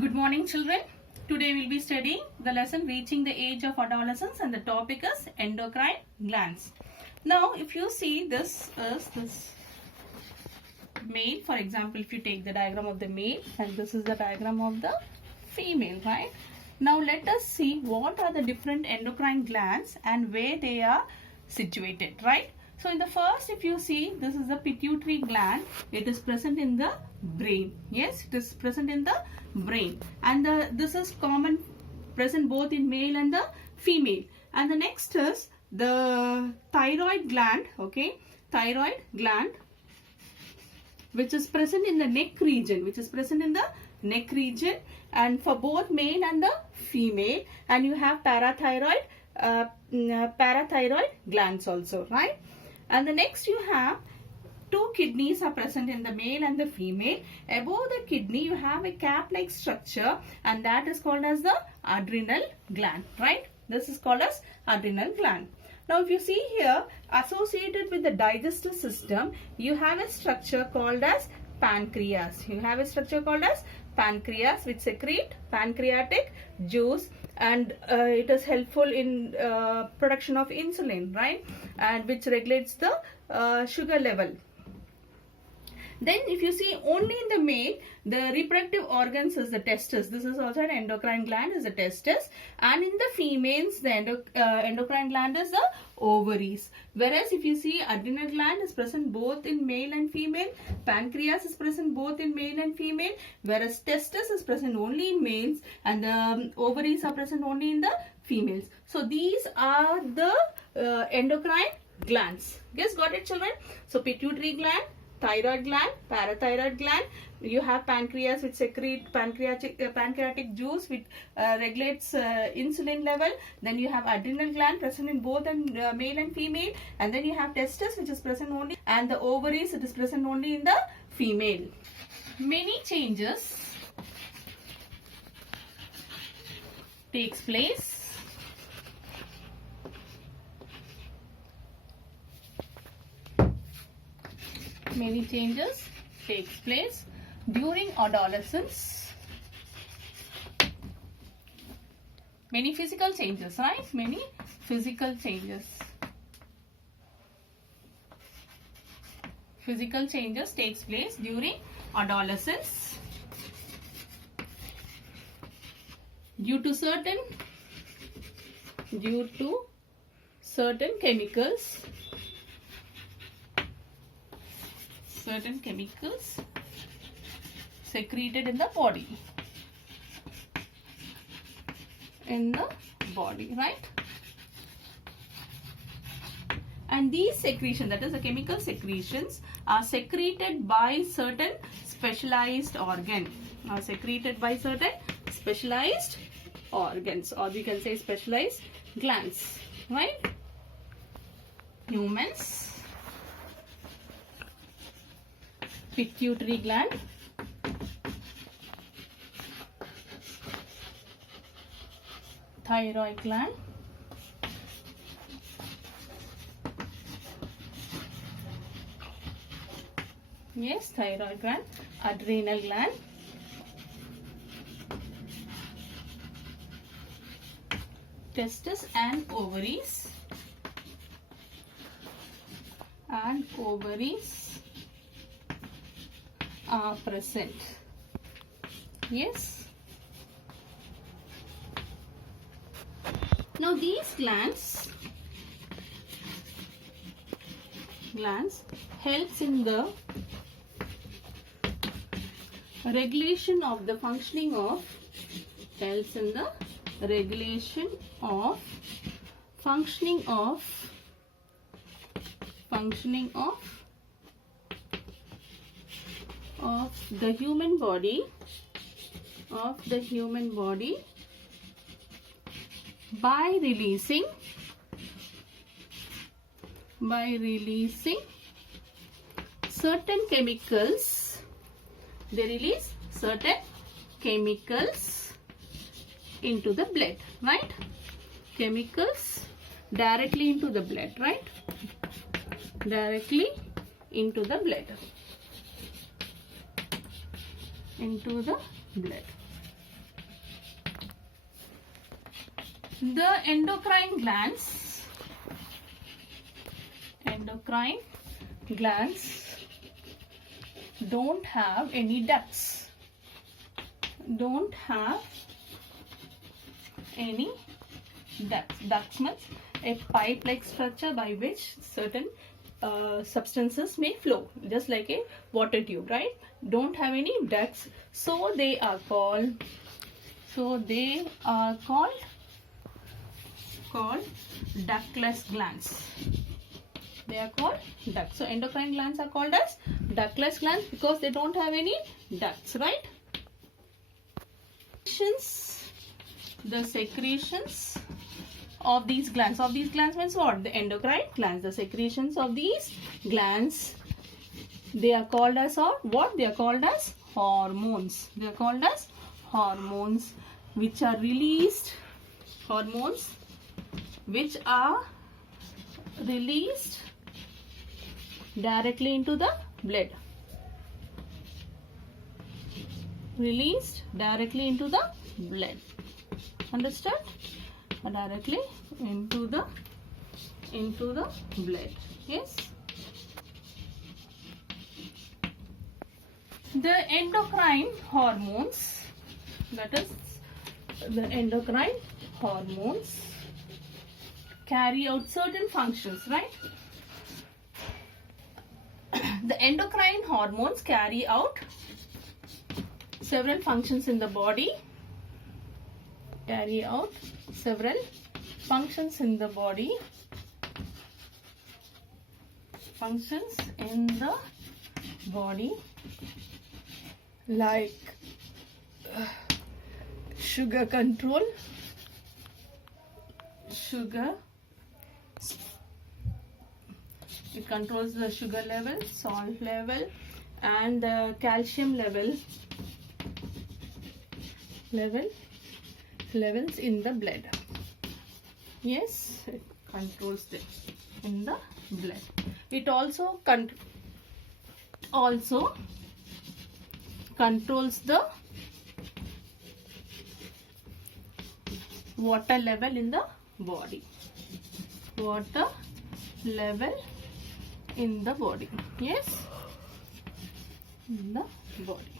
Good morning, children. Today we will be studying the lesson reaching the age of adolescence, and the topic is endocrine glands. Now, if you see this is this male, for example, if you take the diagram of the male and this is the diagram of the female, right? Now, let us see what are the different endocrine glands and where they are situated, right? So, in the first, if you see, this is the pituitary gland. It is present in the brain. Yes, it is present in the brain, and this is common, present both in male and the female. And the next is the thyroid gland. Okay, thyroid gland, which is present in the neck region, and for both male and the female. And you have parathyroid glands also, right? And the next you have two kidneys are present in the male and the female. Above the kidney you have a cap-like structure, and that is called as the adrenal gland, right? This is called as adrenal gland. Now, if you see here, associated with the digestive system, you have a structure called as pancreas. Which secrete pancreatic juice, and it is helpful in production of insulin, right? And which regulates the sugar level. Then if you see only in the male, the reproductive organs is the testis. This is also an endocrine gland, is the testis. And in the females, the endocrine gland is the ovaries. Whereas if you see, adrenal gland is present both in male and female. Pancreas is present both in male and female. Whereas testis is present only in males, and the ovaries are present only in the females. So these are the endocrine glands. Yes, got it, children? So pituitary gland, thyroid gland, parathyroid gland. You have pancreas, which secrete pancreatic juice, which regulates insulin level. Then you have adrenal gland present in both male and female. And then you have testis, which is present only, and the ovaries, it is present only in the female. Many changes takes place during adolescence. Many physical changes, right? Many physical changes. Physical changes takes place during adolescence due to certain chemicals. Certain chemicals secreted in the body. Right? And these secretions, that is the chemical secretions, are secreted by certain specialized organs. Or we can say specialized glands, right? Humans. Pituitary gland, thyroid gland, yes, thyroid gland, adrenal gland, testis and ovaries, are present. Yes. Now these glands helps in the regulation of the functioning of the human body by releasing certain chemicals. They release certain chemicals into the blood, right? Chemicals directly into the blood, right? Directly into the blood. The endocrine glands don't have any ducts. Don't have any ducts. Ducts means a pipe-like structure by which certain substances may flow, just like a water tube, right? Don't have any ducts, so they are called ductless glands. They are called ducts. So endocrine glands are called as ductless glands because they don't have any ducts, right? The secretions of these glands. Of these glands means what? The endocrine glands. The secretions of these glands, they are called as what? They are called as hormones. They are called as hormones, which are released. Hormones which are released directly into the blood. Released directly into the blood. Understood? Directly into the blood. Yes. The endocrine hormones, that is, the endocrine hormones carry out certain functions, right? The endocrine hormones carry out several functions in the body. Carry out several functions in the body. Functions in the body like sugar control. It controls the sugar level, salt level, and the calcium levels in the blood. Yes, it controls them in the blood. It also controls the water level in the body. Water level in the body. Yes, in the body.